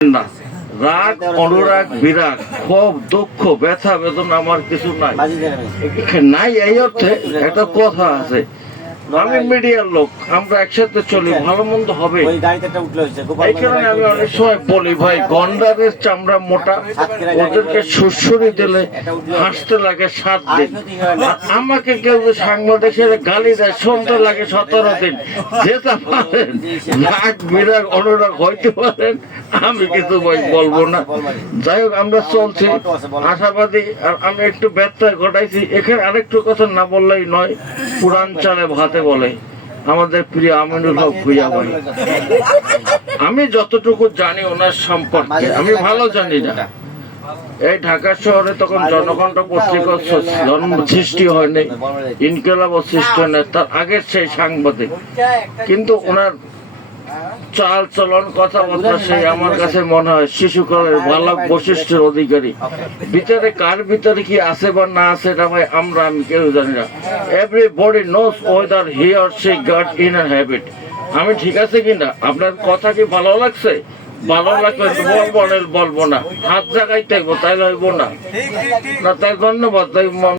না। রাগ, অনুরাগ, বিরাগ, ক্ষোভ, দুঃখ, ব্যথা বেদনা আমার কিছু নাই নাই। এই অর্থে একটা কথা আছে, আমি মিডিয়ার লোক, আমরা একসাথে চলি, ভালো মন্দ হবে। এই কারণে আমি অনেক সময় বলি, ভাই গন্ডারের চামড়া মোটা, ওদেরকে সুরসুরি দিলে হাসতে লাগে 7 দিন। আমাকে কেউ সাংবাদিক হিসেবে গালি দেয়, শুনতে লাগে 17 দিন। যেটা পারেন রাগ বিরাগ অনুরাগ হইতে পারেন, আমি কিছু বলবো না। যাই হোক, আমরা চলছি আশাবাদী। আর আমি একটু ব্যত্যয় ঘটাইছি এখানে, আরেকটু কথা না বললেই নয়। পুরান চালে ভাতে বলে আমাদের প্রিয় আমিনুল হক ভূঁইয়া ভাই। আমি যতটুকু জানি ওনার সম্পর্কে, আমি ভালো জানি না। এই ঢাকা শহরে তখন জনকণ্ঠ পত্রিকা জন্ম সৃষ্টি হয়নি, ইনকিলাব সৃষ্টি হয় না, তার আগের সেই সাংবাদিক। কিন্তু ওনার চাল চলন কথাবার্তা সেই আমার কাছে মনে হয় শিশুকালের ভালো বৈশিষ্ট্যের অধিকারী। ভিতরে কার ভিতরে কি আছে বা না আছে এটা ভাই আমি কেউ জানি না। Everybody knows whether he or she got in a habit. আমি ঠিক আছে কিনা, আপনার কথা কি ভালো লাগছে? ভালো লাগলে বলবো না, হাত জাগাইতে হইব, তাইলে হইব না। তাই ধন্যবাদ। তাই